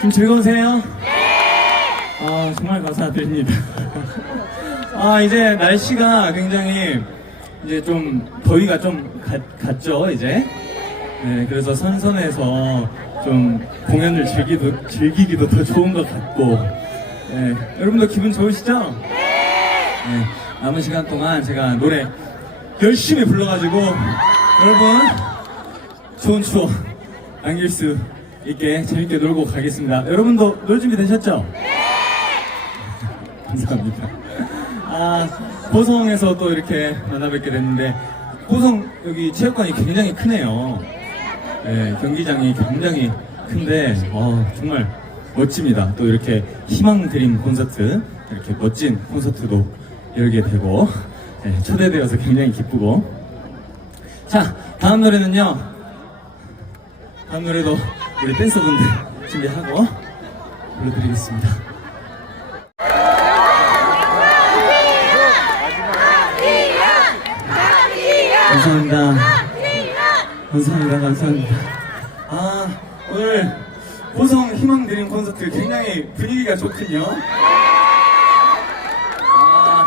좀 즐거우세요? 네! 아, 정말 감사드립니다. 아, 이제 날씨가 굉장히 이제 좀 더위가 좀 갔, 갔죠, 이제? 네, 그래서 선선해서 좀 공연을 즐기도, 즐기기도 더 좋은 것 같고, 네, 여러분도 기분 좋으시죠? 네, 남은 시간 동안 제가 노래 열심히 불러가지고, 여러분, 좋은 추억 남길 수 있게 재밌게 놀고 가겠습니다. 여러분도 놀 준비 되셨죠? 네! 감사합니다. 아, 고성에서 또 이렇게 만나뵙게 됐는데, 고성 여기 체육관이 굉장히 크네요. 네, 경기장이 굉장히 큰데, 어, 정말 멋집니다. 또 이렇게 희망 드림 콘서트, 이렇게 멋진 콘서트도 열게 되고, 네, 초대되어서 굉장히 기쁘고. 자, 다음 노래는요. 다음 노래도 우리 댄서분들 준비하고 불러드리겠습니다. 감사합니다. 감사합니다. 감사합니다. 아, 오늘 고성 희망 드림 콘서트 굉장히 분위기가 좋군요. 아,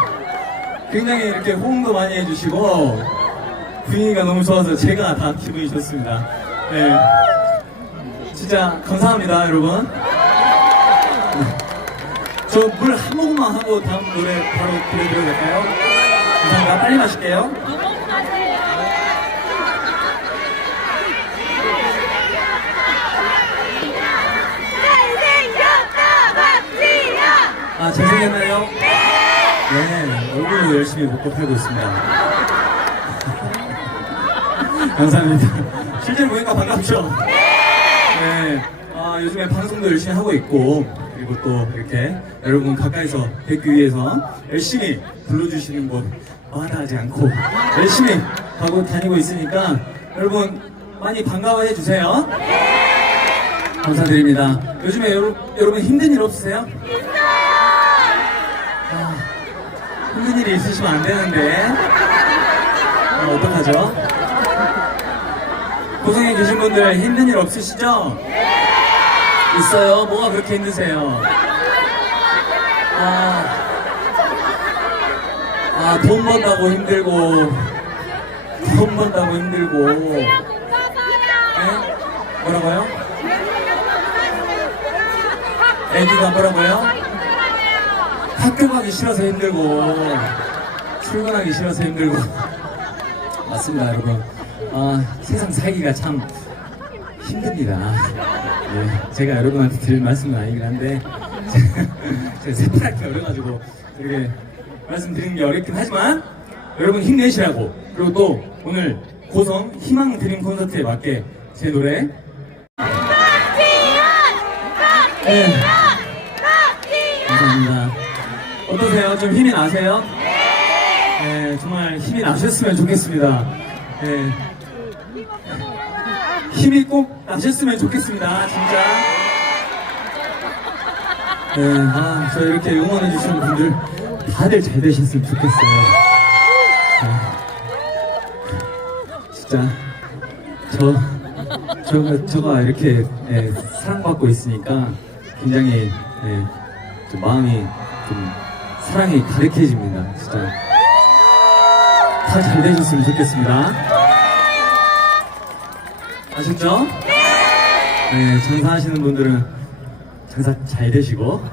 굉장히 이렇게 호응도 많이 해주시고 분위기가 너무 좋아서 제가 다 기분이 좋습니다. 네. 진짜 감사합니다, 여러분. 저 물 한 모금만 하고 다음 노래 바로 들려드려도 될까요? 감사합니다. 빨리 마실게요. 아, 잘생겼나요? 네, 얼굴로 열심히 복복하고 있습니다. 감사합니다. 실제로 보니까 반갑죠? 네. 아, 요즘에 방송도 열심히 하고 있고, 그리고 또 이렇게 여러분 가까이서 뵙기 위해서 열심히 불러주시는 곳 마다하지 않고 열심히 가고 다니고 있으니까 여러분 많이 반가워해 주세요. 감사드립니다. 요즘에 여러, 여러분 힘든 일 없으세요? 아, 힘든 일이 있으시면 안 되는데. 어, 어떡하죠? 고생해 계신 분들 힘든 일 없으시죠? 있어요? 뭐가 그렇게 힘드세요? 아, 아, 돈 번다고 힘들고, 돈 번다고 힘들고. 네? 뭐라고요? 애기가 뭐라고요? 학교 가기 싫어서 힘들고 출근하기 싫어서 힘들고 맞습니다 여러분 아, 세상 살기가 참 힘듭니다 예, 제가 여러분한테 드릴 말씀은 아니긴 한데 제가 새파랗게 어려가지고 이렇게 말씀드리는 게 어렵긴 하지만 여러분 힘내시라고 그리고 또 오늘 고성 희망 드림 콘서트에 맞게 제 노래 네. 감사합니다. 어떠세요? 좀 힘이 나세요? 네. 정말 힘이 나셨으면 좋겠습니다. 네. 힘이 꼭 나셨으면 좋겠습니다. 진짜. 네, 아, 저 이렇게 응원해주시는 분들 다들 잘 되셨으면 좋겠어요. 네. 진짜, 저, 저, 저가 이렇게 예, 사랑받고 있으니까 굉장히 예, 좀 마음이 좀 사랑이 가득해집니다. 진짜 다 잘 되셨으면 좋겠습니다. 아셨죠? 네, 장사하시는 분들은 장사 잘 되시고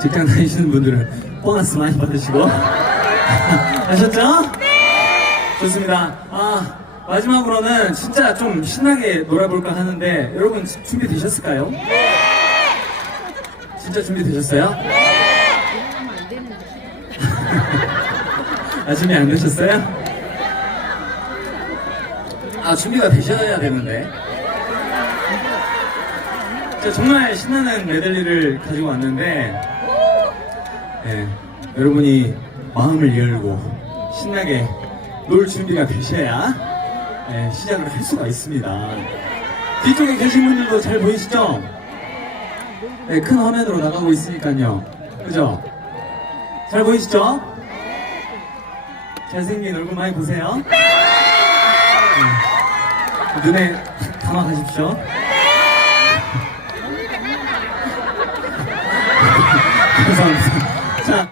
직장 다니시는 분들은 보너스 많이 받으시고 아셨죠? 좋습니다. 아, 마지막으로는 진짜 좀 신나게 놀아볼까 하는데 여러분 준비 되셨을까요? 진짜 준비 되셨어요? 아, 준비 안 되셨어요? 아, 준비가 되셔야 되는데. 자, 정말 신나는 메들리를 가지고 왔는데, 예, 여러분이 마음을 열고 신나게 놀 준비가 되셔야 예, 시작을 할 수가 있습니다. 뒤쪽에 계신 분들도 잘 보이시죠? 네, 큰 화면으로 나가고 있으니까요. 그죠? 잘 보이시죠? 잘생긴 얼굴 많이 보세요. 눈에 담아가십시오. 네. 감사합니다.